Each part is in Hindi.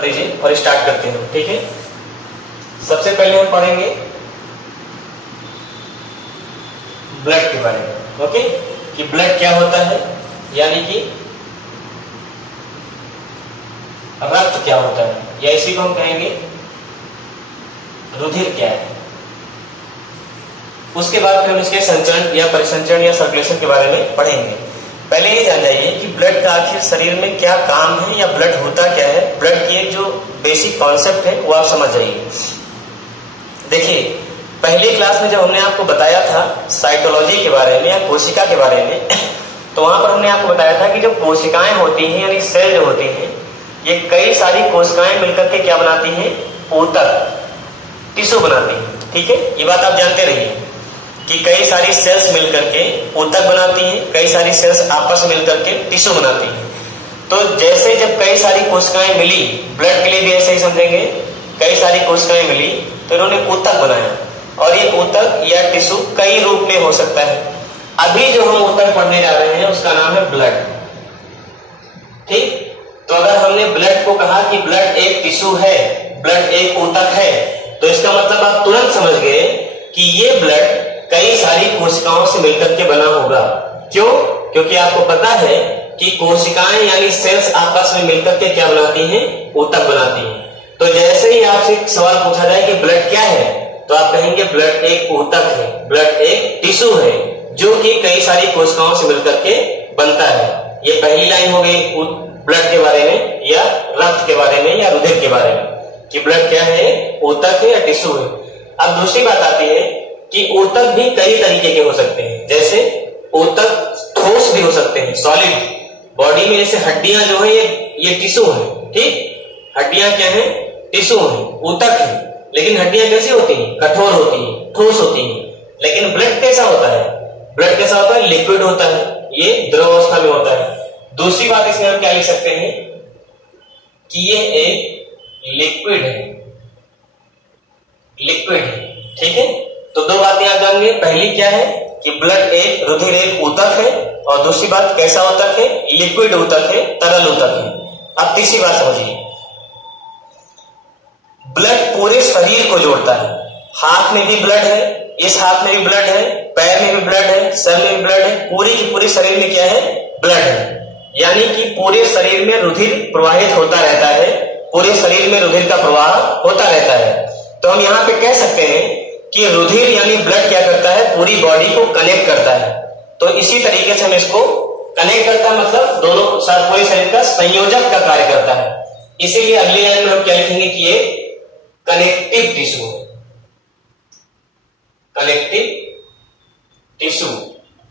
कर दीजिए और स्टार्ट करते हैं। ठीक है, सबसे पहले हम पढ़ेंगे ब्लड के बारे में। ओके, कि ब्लड क्या होता है, यानी कि रक्त क्या होता है, या इसी को हम कहेंगे रुधिर क्या है। उसके बाद फिर हम इसके संचरण या परिसंचरण या सर्कुलेशन के बारे में पढ़ेंगे। पहले ये जान जाइए कि ब्लड का आखिर शरीर में क्या काम है, या ब्लड होता क्या है। ब्लड की एक जो बेसिक कॉन्सेप्ट है वो आप समझ जाइए। देखिए, पहली क्लास में जब हमने आपको बताया था साइटोलॉजी के बारे में या कोशिका के बारे में, तो वहां पर हमने आपको बताया था कि जो कोशिकाएं होती हैं यानी सेल जो होती हैं, ये कई सारी कोशिकाएं मिलकर के क्या बनाती हैं, ऊतक, टिश्यू बनाती हैं। ठीक है, ये बात आप जानते रहिए कि कई सारी सेल्स मिलकर के ऊतक बनाती हैं, कई सारी सेल्स आपस में मिलकर के टिश्यू बनाती हैं। तो जैसे जब कई सारी कोशिकाएं मिली, ब्लड के लिए भी ऐसे ही समझेंगे, कई सारी कोशिकाएं मिली तो इन्होंने ऊतक बनाया, और ये ऊतक या टिश्यू कई रूप में हो सकता है। अभी जो हम ऊतक पढ़ने जा रहे हैं उसका नाम है ब्लड। ठीक, तो अगर हमने ब्लड को कहा कि ब्लड एक टिश्यू है, ब्लड एक ऊतक है, तो इसका मतलब आप तुरंत समझ गए कि ये ब्लड कई सारी कोशिकाओं से मिलकर के बना होगा। क्यों? क्योंकि आपको पता है कि कोशिकाएं यानी सेल्स आपस में मिलकर के क्या बनाती हैं, ऊतक बनाती हैं। तो जैसे ही आपसे सवाल पूछा जाए कि ब्लड क्या है, तो आप कहेंगे ब्लड एक ऊतक है, ब्लड एक टिश्यू है जो कि कई सारी कोशिकाओं से मिलकर के बनता है। ये पहली लाइन हो गई ब्लड के बारे में या रक्त के बारे में या रुधिर के बारे में, कि ब्लड क्या है, ऊतक है या टिश्यू है। अब दूसरी बात आती है कि ऊतक भी कई तरीके के हो सकते हैं। जैसे ऊतक ठोस भी हो सकते हैं, सॉलिड बॉडी में, जैसे हड्डियां जो है ये टिश्यू है। ठीक, हड्डियां क्या है, टिश्यू है, ऊतक है। लेकिन हड्डियां कैसी होती हैं, कठोर होती हैं, ठोस होती हैं। लेकिन ब्लड कैसा होता है, ब्लड कैसा होता है, लिक्विड होता है, ये द्रव अवस्था में होता है। दूसरी बात इसमें हम क्या लिख सकते हैं कि ये एक लिक्विड है, लिक्विड है। ठीक है, तो दो बातें आप जान गए। पहली क्या है कि ब्लड एक, रुधिर एक ऊतक है, और दूसरी बात कैसा ऊतक है, लिक्विड ऊतक है, तरल ऊतक है। अब तीसरी बात समझिए, ब्लड पूरे शरीर को जोड़ता है। हाथ में भी ब्लड है, इस हाथ में भी ब्लड है, पैर में भी ब्लड है, सर में भी ब्लड है, पूरी की पूरी शरीर में क्या है, ब्लड है। यानी कि पूरे शरीर में रुधिर प्रवाहित होता रहता है, पूरे शरीर में रुधिर का प्रवाह होता रहता है। तो हम यहाँ पे कह सकते हैं कि रुधिर यानी ब्लड क्या करता है, पूरी बॉडी को कनेक्ट करता है। तो इसी तरीके से हम इसको कनेक्ट करता है, मतलब दोनों पूरे शरीर का संयोजक का कार्य करता है। इसीलिए अगली लाइन में हम क्या लिखेंगे कि ये कनेक्टिव टिश्यू है, कनेक्टिव टिश्यू।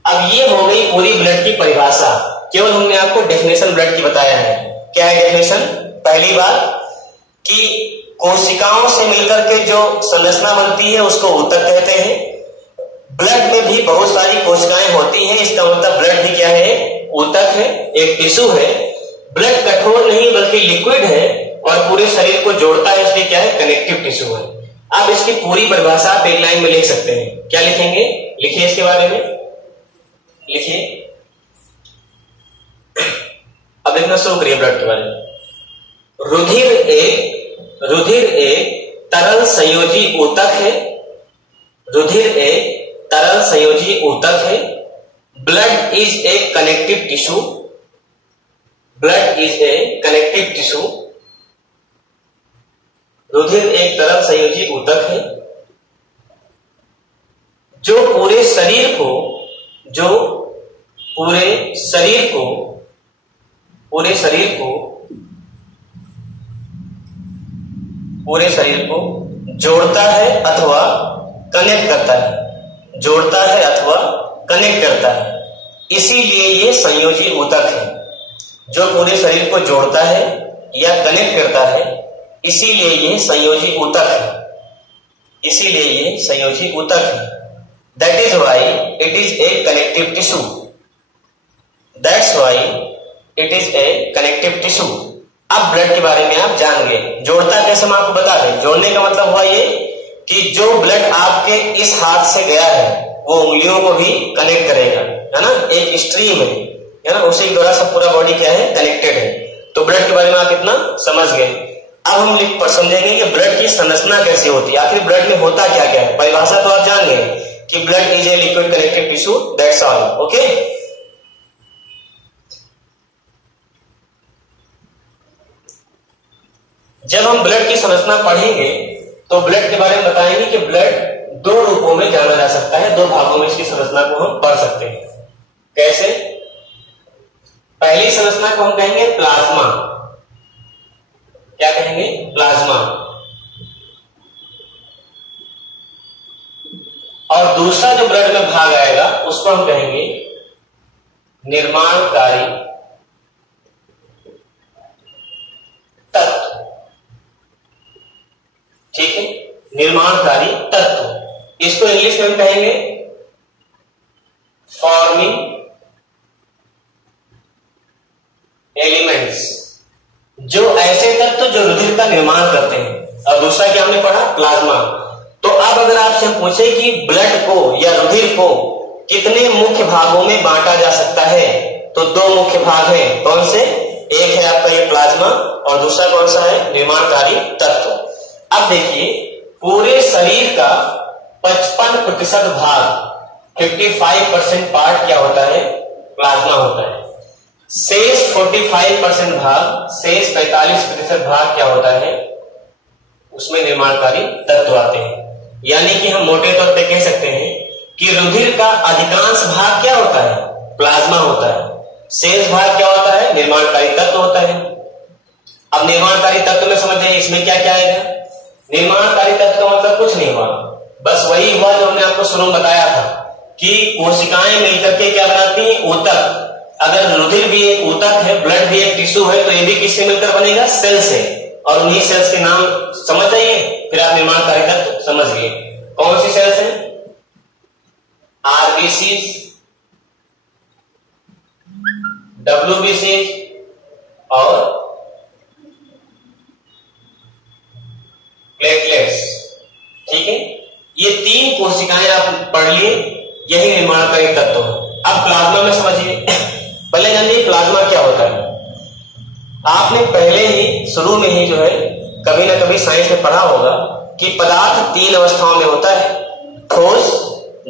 अब ये हो गई पूरी ब्लड की परिभाषा। केवल हमने आपको डेफिनेशन ब्लड की बताया है। क्या है डेफिनेशन? पहली बात कि कोशिकाओं से मिलकर के जो संरचना बनती है उसको ऊतक कहते हैं। ब्लड में भी बहुत सारी कोशिकाएं होती हैं, इसका मतलब ब्लड भी क्या है, ऊतक है, एक टिश्यू है। ब्लड कठोर नहीं बल्कि लिक्विड है और पूरे शरीर को जोड़ता है, इसलिए क्या है, कनेक्टिव टिश्यू है। आप इसकी पूरी परिभाषा आप एक लाइन में लिख सकते हैं। क्या लिखेंगे, लिखिए इसके बारे में, लिखिए। अब लिखना शुरू करिए ब्लड के बारे में। रुधिर एक तरल संयोजी ऊतक है, रुधिर एक तरल संयोजी ऊतक है। Blood is a connective tissue, blood is a connective tissue. रुधिर एक तरल संयोजी ऊतक है जो पूरे शरीर को जोड़ता है अथवा कनेक्ट करता है, जोड़ता है अथवा कनेक्ट करता है। इसीलिए ये संयोजी ऊतक है, जो पूरे शरीर को जोड़ता है या कनेक्ट करता है, इसीलिए ये संयोजी ऊतक है, इसीलिए ये संयोजी ऊतक है। That is why it is a connective tissue, that's why it is a connective tissue. अब ब्लड के बारे में आप जान गए। जोड़ता कैसे हम आपको बता दें। जोड़ने का मतलब हुआ ये कि जो ब्लड आपके इस हाथ से गया है वो उंगलियों को भी कनेक्ट करेगा, है ना, एक स्ट्रीम है ना, उसी के द्वारा सब पूरा बॉडी क्या है, कनेक्टेड है। तो ब्लड के बारे में आप इतना समझ गए। अब हम लिख पर समझेंगे कि ब्लड की संरचना कैसे होती है, आखिर ब्लड में होता क्या क्या है। परिभाषा तो आप जान गए कि blood is a liquid connective tissue, that's all. Okay, जब हम ब्लड की संरचना पढ़ेंगे तो ब्लड के बारे में बताएंगे कि ब्लड दो रूपों में जाना जा सकता है, दो भागों में इसकी संरचना को हम पढ़ सकते हैं। कैसे? पहली संरचना को हम कहेंगे प्लाज्मा। क्या कहेंगे? प्लाज्मा। और दूसरा जो ब्लड में भाग आएगा उसको हम कहेंगे निर्माणकारी तत्व। ठीक है, निर्माणकारी तत्व, इसको इंग्लिश में हम कहेंगे फॉर्मिंग एलिमेंट्स, जो ऐसे तत्व जो रुधिर का निर्माण करते हैं। और दूसरा क्या हमने पढ़ा? प्लाज्मा। तो अब अगर आपसे हम पूछे कि ब्लड को या रुधिर को कितने मुख्य भागों में बांटा जा सकता है, तो दो मुख्य भाग हैं। कौन से? एक है आपका ये प्लाज्मा और दूसरा कौन सा है? निर्माणकारी तत्व। अब देखिए, पूरे शरीर का 55% भाग 55% पार्ट क्या होता है? प्लाज्मा होता है। शेष 45% भाग, शेष 45% भाग क्या होता है? उसमें निर्माणकारी तत्व आते हैं। यानी कि हम मोटे तौर पे कह सकते हैं कि रुधिर का अधिकांश भाग क्या होता है? प्लाज्मा होता है। शेष भाग क्या होता है? निर्माणकारी तत्व होता है। अब निर्माणकारी तत्व में समझ जाइए इसमें क्या क्या आएगा। निर्माणकारी तत्व का मतलब कुछ नहीं हुआ, बस वही हुआ जो हमने आपको शुरू में बताया था कि कोशिकाएं मिलकर के क्या बनाती हैं? ऊतक। अगर रुधिर भी एक ऊतक है, ब्लड भी एक टिश्यू है, तो ये भी किससे मिलकर बनेगा? सेल से। और उन्हीं सेल्स के नाम समझ जाइए, फिर आप निर्माणकारी तत्व समझ गए। कौन सी सेल्स हैं? आरबीसी, डब्ल्यूबीसी और प्लेटलेट्स। ठीक है, ये तीन कोशिकाएं आप पढ़ लिए, यही निर्माणकारी तत्व है। अब प्लाज्मा में समझिए, पहले जानिए प्लाज्मा क्या होता है। आपने पहले ही शुरू में ही जो है कभी ना कभी साइंस में पढ़ा होगा कि पदार्थ तीन अवस्थाओं में होता है, ठोस,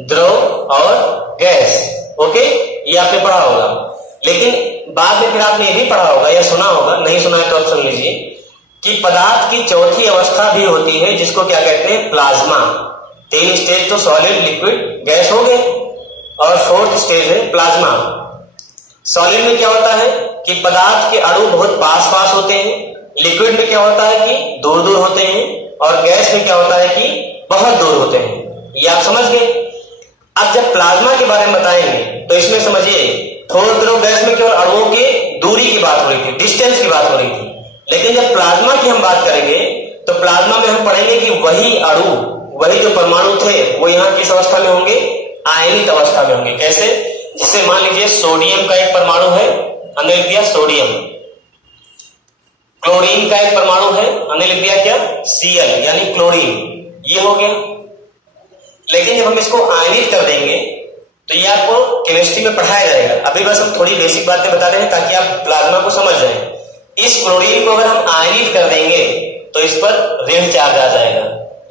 द्रव और गैस। ओके, ये आपने पढ़ा होगा। लेकिन बाद में फिर आपने ये भी पढ़ा होगा या सुना होगा, नहीं सुना है तो आप सुन लीजिए कि पदार्थ की चौथी अवस्था भी होती है जिसको क्या कहते हैं? प्लाज्मा। तीन स्टेज तो सॉलिड, लिक्विड, गैस हो गए और फोर्थ स्टेज है प्लाज्मा। सॉलिड में क्या होता है कि पदार्थ के अणु बहुत पास पास होते हैं, लिक्विड में क्या होता है कि दूर दूर होते हैं, और गैस में क्या होता है कि बहुत दूर होते हैं। ये आप समझ गए। अब जब प्लाज्मा के बारे में बताएंगे तो इसमें समझिए ठोस, द्रव, गैस में केवल अणुओं के दूरी की बात हो रही थी, डिस्टेंस की बात हो रही थी। लेकिन जब प्लाज्मा की हम बात करेंगे तो प्लाज्मा में हम पढ़ेंगे कि वही अणु, वही जो परमाणु थे वो यहाँ किस अवस्था में होंगे? आयनित अवस्था में होंगे। कैसे? जिससे मान लीजिए सोडियम का एक परमाणु है, हमने लिख दिया सोडियम। क्लोरीन का एक परमाणु है, हमने लिख दिया क्या? Cl, यानी क्लोरीन। ये हो गया। लेकिन जब हम इसको आयनित कर देंगे तो ये आपको केमिस्ट्री में पढ़ाया जाएगा। अभी बस हम थोड़ी बेसिक बातें बता रहे हैं ताकि आप प्लाज्मा को समझ जाएं। इस क्लोरीन को अगर हम आयनित कर देंगे तो इस पर ऋण चार्ज आ जाएगा।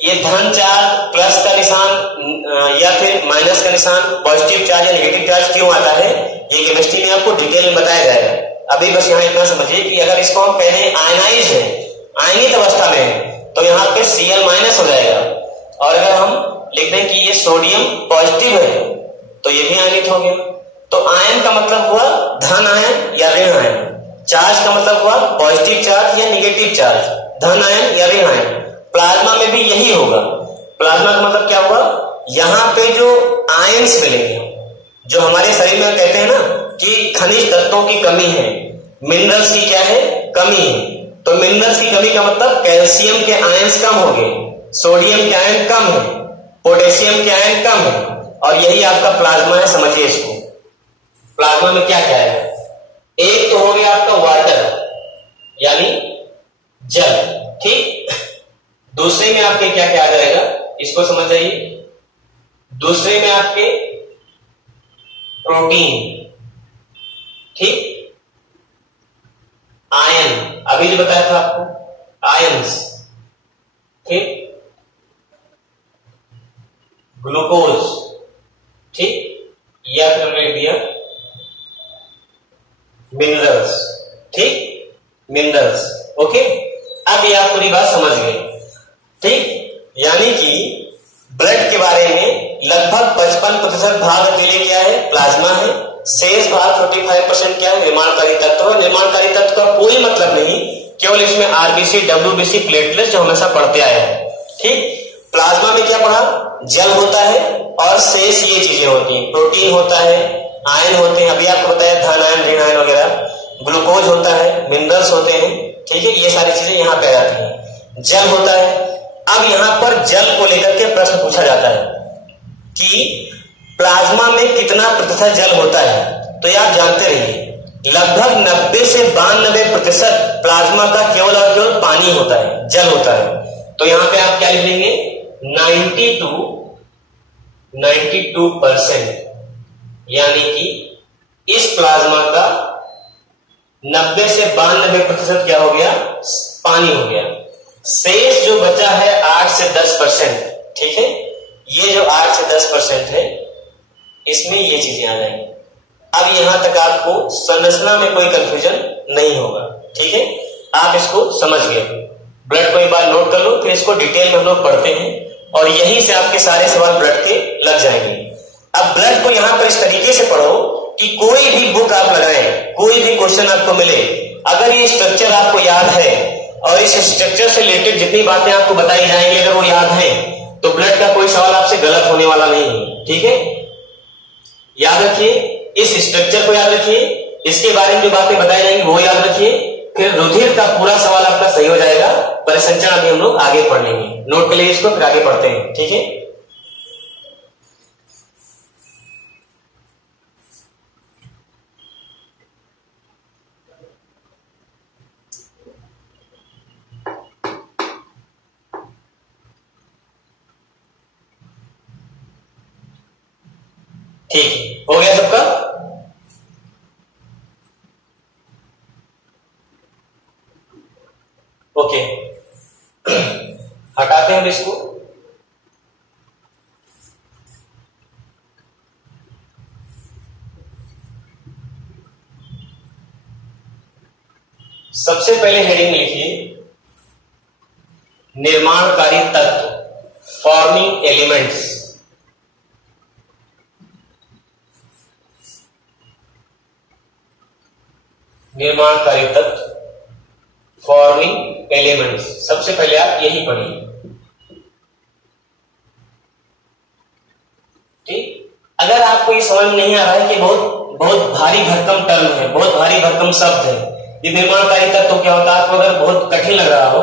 ये धन चार्ज, प्लस का निशान या फिर माइनस का निशान, पॉजिटिव चार्ज या नेगेटिव चार्ज क्यों आता है, ये केमिस्ट्री में आपको डिटेल में बताया जाएगा। अभी बस यहाँ इतना समझिए कि अगर इसको हम कह दें आयनाइज है, आयनित अवस्था में है, तो यहाँ पे Cl माइनस हो जाएगा। और अगर हम लिख दें कि ये सोडियम पॉजिटिव है तो ये भी आयनित हो गया। तो आयन का मतलब हुआ धन आयन या ऋण आयन, चार्ज का मतलब हुआ पॉजिटिव चार्ज या नेगेटिव चार्ज, धन आयन या ऋण आयन। प्लाज्मा में भी यही होगा। प्लाज्मा का मतलब क्या हुआ? यहाँ पे जो आयंस मिलेंगे, जो हमारे शरीर में कहते हैं ना कि खनिज तत्वों की कमी है, मिनरल्स की क्या है? कमी है। तो मिनरल्स की कमी का मतलब कैल्शियम के आयंस कम हो गए, सोडियम के आयन कम है, पोटेशियम के आयन कम है, और यही आपका प्लाज्मा है। समझिए इसको। प्लाज्मा में क्या क्या है? एक तो हो गया आपका वाटर यानी जल, ठीक। दूसरे में आपके क्या क्या आ जाएगा, इसको समझ जाइए। दूसरे में आपके प्रोटीन, ठीक, आयन, अभी जो बताया था आपको, आयंस, ठीक, ग्लूकोज, ठीक, या फिर हमने लिख दिया मिनरल्स, ठीक, मिनरल्स। ओके, अब ये आप पूरी बात समझ गए, ठीक। यानी कि ब्लड के बारे में लगभग 55% भाग अकेले क्या है, प्लाज्मा है, शेष भाग 45% क्या है, निर्माणकारी तत्व है। निर्माणकारी तत्व का कोई मतलब नहीं, केवल इसमें आरबीसी, डब्ल्यूबीसी, प्लेटलेट्स जो हमेशा पढ़ते आए हैं, ठीक। प्लाज्मा में क्या पढ़ा, जल होता है और शेष ये चीजें होती हैं, प्रोटीन होता है, आयन होते हैं, अभी आपको बताया धन आयन, ऋण आयन वगैरह, ग्लूकोज होता है, मिनरल्स होते हैं, ठीक है, ये सारी चीजें यहां पे आ जाती हैं, जल होता है। अब यहां पर जल को लेकर के प्रश्न पूछा जाता है कि प्लाज्मा में कितना प्रतिशत जल होता है, तो ये आप जानते रहिए लगभग 90 से 92% प्लाज्मा का केवल और केवल पानी होता है, जल होता है। तो यहां पे आप क्या लिख लेंगे, 92%, यानी कि इस प्लाज्मा का 90 से 92% क्या हो गया, पानी हो गया। शेष जो बचा है 8 से 10%, ठीक है, ये जो 8 से 10% है इसमें ये चीजें आ जाएंगी। अब यहां तक आपको संरचना में कोई कंफ्यूजन नहीं होगा, ठीक है, आप इसको समझ गए। ब्लड को एक बार नोट कर लो, फिर इसको डिटेल में हम लोग पढ़ते हैं और यहीं से आपके सारे सवाल ब्लड के लग जाएंगे। अब ब्लड को यहां पर इस तरीके से पढ़ो कि कोई भी बुक आप लगाएं, कोई भी क्वेश्चन आपको मिले, अगर ये स्ट्रक्चर आपको याद है और इस स्ट्रक्चर से रिलेटेड जितनी बातें आपको बताई जाएंगी अगर वो याद है, तो ब्लड का कोई सवाल आपसे गलत होने वाला नहीं है, ठीक है। याद रखिए, इस स्ट्रक्चर को याद रखिए, इसके बारे में जो बातें बताई जाएंगी वो याद रखिए, फिर रुधिर का पूरा सवाल आपका सही हो जाएगा। परिसंचरण अभी हम लोग आगे पढ़ लेंगे, नोट के लिए इसको फिर आगे पढ़ते हैं, ठीक है। ठीक, हो गया सबका। ओके, हटाते हैं इसको। सबसे पहले हेडिंग लिखिए निर्माणकारी तत्व, फॉर्मिंग एलिमेंट्स। निर्माणकारी तत्व, फॉर्मिंग एलिमेंट्स, सबसे पहले आप यही पढ़िए, ठीक। अगर आपको ये समझ में नहीं आ रहा है कि बहुत बहुत भारी भरकम टर्म है, बहुत भारी भरकम शब्द है, ये निर्माणकारी तत्व क्या होता है, आपको अगर बहुत कठिन लग रहा हो,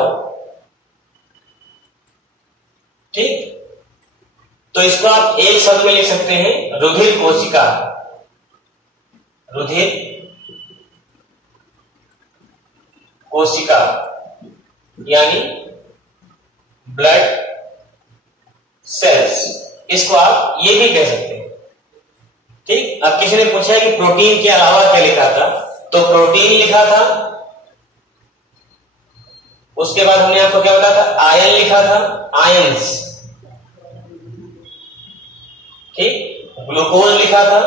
ठीक, तो इसको आप एक शब्द में लिख सकते हैं, रुधिर कोशिका। रुधिर कोशिका यानी ब्लड सेल्स, इसको आप ये भी कह सकते हैं, ठीक। अब किसी ने पूछा कि प्रोटीन के अलावा क्या लिखा था, तो प्रोटीन लिखा था, उसके बाद हमने आपको क्या बताया था, आयन लिखा था, आयंस, ठीक, ग्लूकोज लिखा था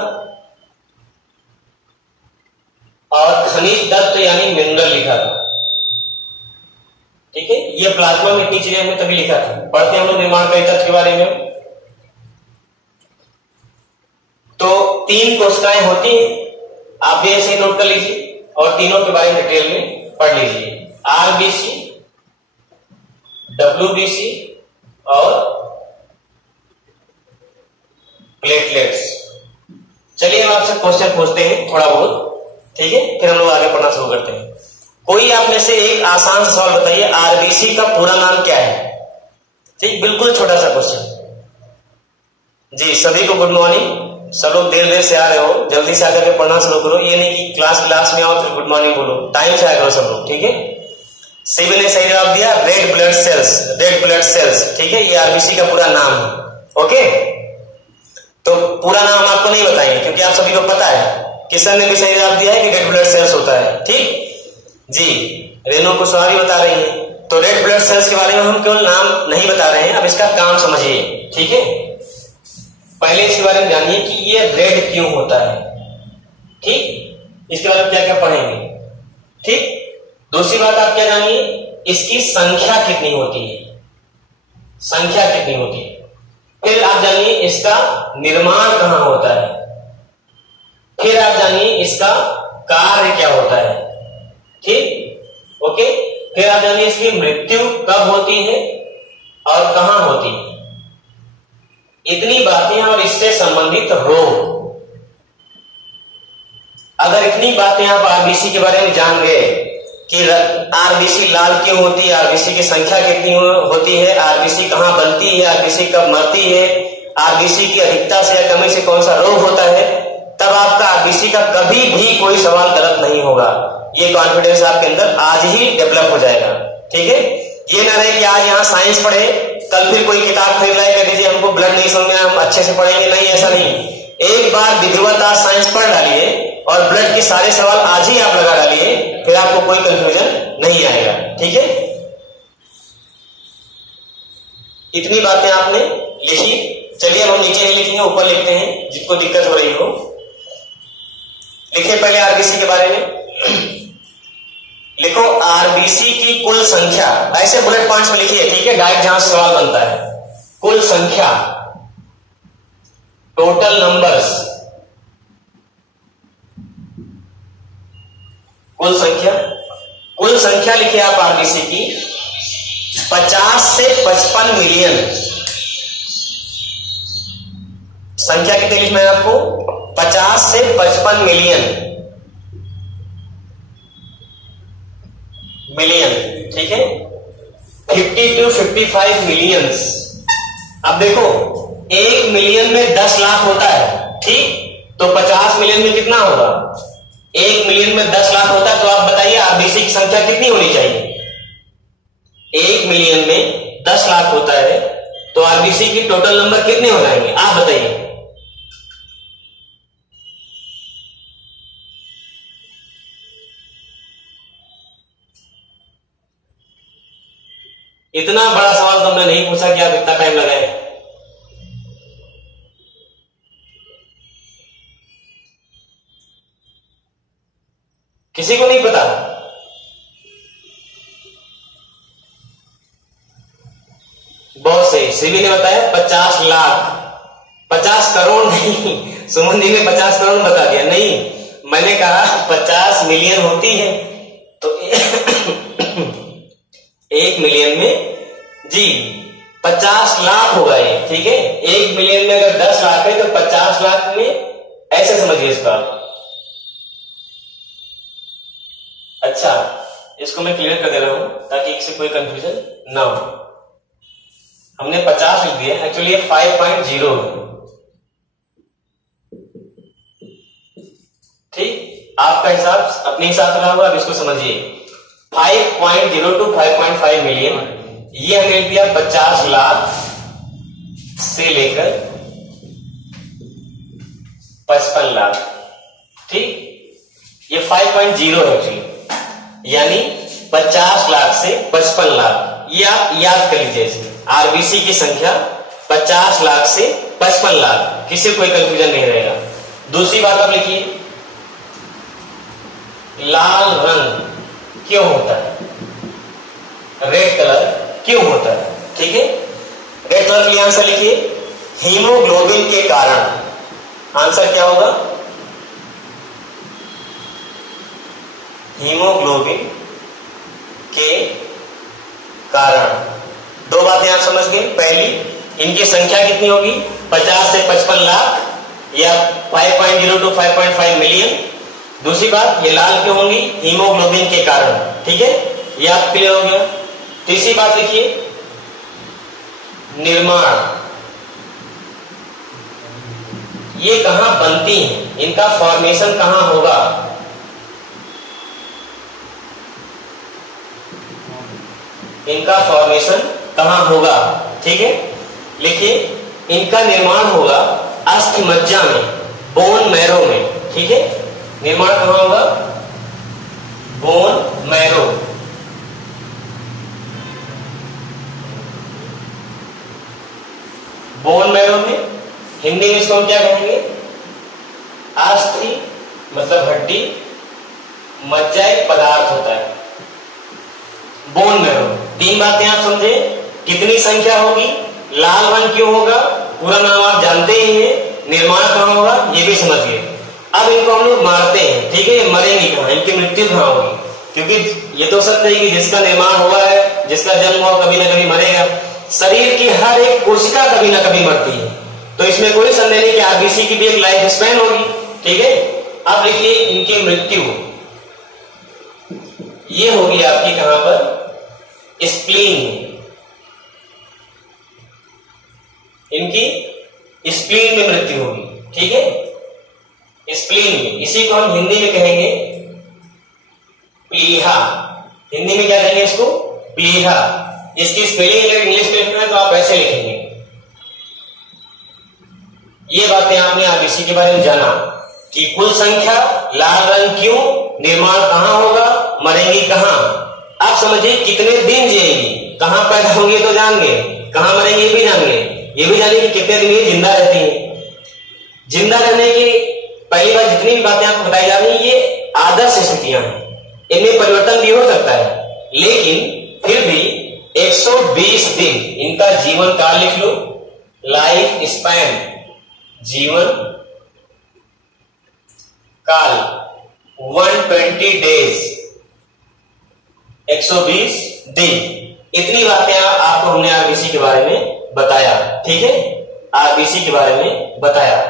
और खनिज तत्व यानी मिनरल लिखा था, ठीक है। ये प्लाज्मा में इतनी चीजें हमने तभी लिखा था, पढ़ते हम लोग निर्माणकारी तत्व के बारे में। तो 3 कोशिकाएं होती हैं, आप भी ऐसे नोट कर लीजिए और तीनों के बारे में डिटेल में पढ़ लीजिए, आरबीसी, डब्ल्यूबीसी और प्लेटलेट्स। चलिए हम आपसे क्वेश्चन पूछते हैं थोड़ा बहुत, ठीक है, फिर हम लोग आगे पढ़ना शुरू करते हैं। कोई आप में से एक आसान सा सवाल बताइए, आरबीसी का पूरा नाम क्या है, ठीक, बिल्कुल छोटा सा क्वेश्चन। जी सभी को गुड मॉर्निंग, सब लोग देर से आ रहे हो, जल्दी से आकर के पढ़ना शुरू करो, ये नहीं कि क्लास में आओ फिर गुड मॉर्निंग बोलो, टाइम से आया करो सब लोग, ठीक है। शिव ने सही जवाब दिया, रेड ब्लड सेल्स, ठीक है, ये आरबीसी का पूरा नाम है, ओके। तो पूरा नाम आपको नहीं बताएंगे क्योंकि आप सभी को पता है, किशन ने भी सही जवाब दिया है कि रेड ब्लड सेल्स होता है, ठीक जी। रेणु कुशवाहा भी बता रही है तो रेड ब्लड सेल्स के बारे में हम केवल नाम नहीं बता रहे हैं, अब इसका काम समझिए, ठीक है। पहले इसके बारे में जानिए कि ये रेड क्यों होता है, ठीक, इसके बारे में क्या क्या पढ़ेंगे, ठीक। दूसरी बात आप क्या जानिए, इसकी संख्या कितनी होती है, संख्या कितनी होती है। फिर आप जानिए इसका निर्माण कहां होता है, फिर आप जानिए इसका कार्य क्या होता है, ठीक, ओके। फिर आप जानिए इसकी मृत्यु कब होती है और कहां होती है, इतनी बातें और इससे संबंधित रोग। अगर इतनी बातें आप आरबीसी के बारे में जान गए कि आरबीसी लाल क्यों होती है, आरबीसी की संख्या कितनी होती है, आरबीसी कहां बनती है, आरबीसी कब मरती है, आरबीसी की अधिकता से या कमी से कौन सा रोग होता है, तब आपका आरबीसी का कभी भी कोई सवाल गलत नहीं होगा। ये कॉन्फिडेंस आपके अंदर आज ही डेवलप हो जाएगा, ठीक है। ये ना रहे कि आज यहाँ साइंस पढ़े, कल फिर कोई किताब खरीद लाए कह दीजिए हमको ब्लड नहीं समझ में, हम अच्छे से पढ़ेंगे, नहीं, ऐसा नहीं। एक बार विधिवत आज साइंस पढ़ डालिए और ब्लड के सारे सवाल आज ही आप लगा डालिए, फिर आपको कोई कंफ्यूजन नहीं आएगा, ठीक है। इतनी बातें आपने लिखी, चलिए अब हम नीचे नहीं लिखेंगे, ऊपर लिखते हैं, जिसको दिक्कत हो रही हो लिखे। पहले आरबीसी के बारे में लिखो, आरबीसी की कुल संख्या, ऐसे बुलेट पॉइंट्स में लिखिए, ठीक है, डायरेक्ट जहां से सवाल बनता है। कुल संख्या, टोटल नंबर्स, कुल संख्या, कुल संख्या लिखिए आप आरबीसी की 50 से 55 मिलियन। संख्या कितनी लिखना है आपको, 50 से 55 मिलियन, मिलियन, ठीक है। 50 to 55 मिलियंस। अब देखो 1 मिलियन में 10 लाख होता है, ठीक, तो 50 मिलियन में कितना होगा, 1 मिलियन में 10 लाख होता है, तो आप बताइए आरबीसी की संख्या कितनी होनी चाहिए। 1 मिलियन में 10 लाख होता है, तो आरबीसी की टोटल नंबर कितने हो जाएंगे, आप बताइए। इतना बड़ा सवाल तो हमने नहीं पूछा कि आप इतना टाइम लगाए। किसी को नहीं पता, बहुत सही, सीबी ने बताया 50 लाख, 50 करोड़ नहीं, सुमन जी ने 50 करोड़ बता दिया, नहीं, मैंने कहा 50 मिलियन होती है, तो 1 मिलियन में जी 50 लाख होगा ये, ठीक है। 1 मिलियन में अगर 10 लाख है तो 50 लाख में, ऐसे समझिए इसका। अच्छा, इसको मैं क्लियर कर दे रहा हूं ताकि इससे कोई कंफ्यूजन ना हो। हमने 50 लिख दिया, एक्चुअली ये 5.0 है, ठीक, आपका हिसाब अपने हिसाब से रहा होगा, अब इसको समझिए। 5.0 to 5.5 मिलियन, ये हमें दिया 50 लाख से लेकर 55 लाख, ठीक, ये 5.0 है एक्चुअली, यानी 50 लाख से 55 लाख, ये आप याद कर लीजिए। आरबीसी की संख्या 50 लाख से 55 लाख, किसी कोई कंफ्यूजन नहीं रहेगा। दूसरी बात आप लिखिए, लाल रंग क्यों होता है, रेड कलर क्यों होता है, ठीक है। रेड कलर के लिए आंसर लिखिए, हीमोग्लोबिन के कारण। आंसर क्या होगा, हीमोग्लोबिन के कारण। दो बातें आप समझ गए, पहली, इनकी संख्या कितनी होगी, 50 से 55 लाख या 5.0 to 5.5 मिलियन। दूसरी बात, ये लाल क्यों होंगी, हीमोग्लोबिन के कारण, ठीक है, ये आप क्लियर हो गया। तीसरी बात लिखिए, निर्माण, ये कहां बनती हैं, इनका फॉर्मेशन कहां होगा, इनका फॉर्मेशन कहां होगा, ठीक है। लिखिए, इनका निर्माण होगा अस्थि मज्जा में, बोन मैरो में, ठीक है। निर्माण कहां होगा, बोन मैरो, बोन मैरो में हिंदी में इसको हम क्या कहेंगे? अस्थि मतलब हड्डी, मज्जा एक पदार्थ होता है। बोन मैरो, 3 बातें आप समझे। कितनी संख्या होगी, लाल रंग क्यों होगा, पूरा नाम आप जानते ही हैं, निर्माण कहां होगा ये भी समझिए। अब इनको हम लोग मारते हैं, ठीक है, मरेंगे कहां, इनकी मृत्यु कहां होगी? क्योंकि ये तो सत्य है कि जिसका निर्माण हुआ है, जिसका जन्म हुआ, कभी ना कभी मरेगा। शरीर की हर एक कोशिका कभी ना कभी मरती है, तो इसमें कोई संदेह नहीं कि आरबीसी की भी एक लाइफ स्पैन होगी, ठीक है। अब देखिए इनकी मृत्यु ये होगी आपकी कहां पर? स्प्लीन, इनकी स्प्लीन में मृत्यु होगी, ठीक है, स्प्लीन में। इसी को हम हिंदी में कहेंगे प्लीहा। हिंदी में क्या कहेंगे इसको? प्लीहा। इसकी स्पेलिंग अगर इंग्लिश में लिखना है तो आप ऐसे लिखेंगे। ये बातें आपने आरबीसी के बारे में जाना कि कुल संख्या, लाल रंग क्यों, निर्माण कहां होगा, मरेंगी कहां। आप समझिए कितने दिन जिएंगी, कहां पैदा होंगे तो जान गए, कहां मरेंगे ये भी जान गए, ये भी जानिए कि कितने दिन ये जिंदा रहती हैं। जिंदा रहने की पहली बार जितनी भी बातें आपको बताई जा रही है ये आदर्श स्थितियां हैं, इनमें परिवर्तन भी हो सकता है, लेकिन फिर भी 120 दिन इनका जीवन काल लिख लो, लाइफ स्पैन, जीवन काल 120 डेज, 120 दिन। इतनी बातें आपको हमने आरबीसी के बारे में बताया, ठीक है, आरबीसी के बारे में बताया,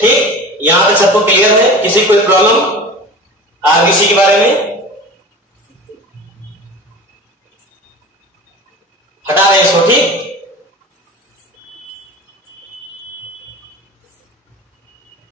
ठीक। यहां तक सबको क्लियर है? किसी कोई प्रॉब्लम आरबीसी के बारे में? हटा रहे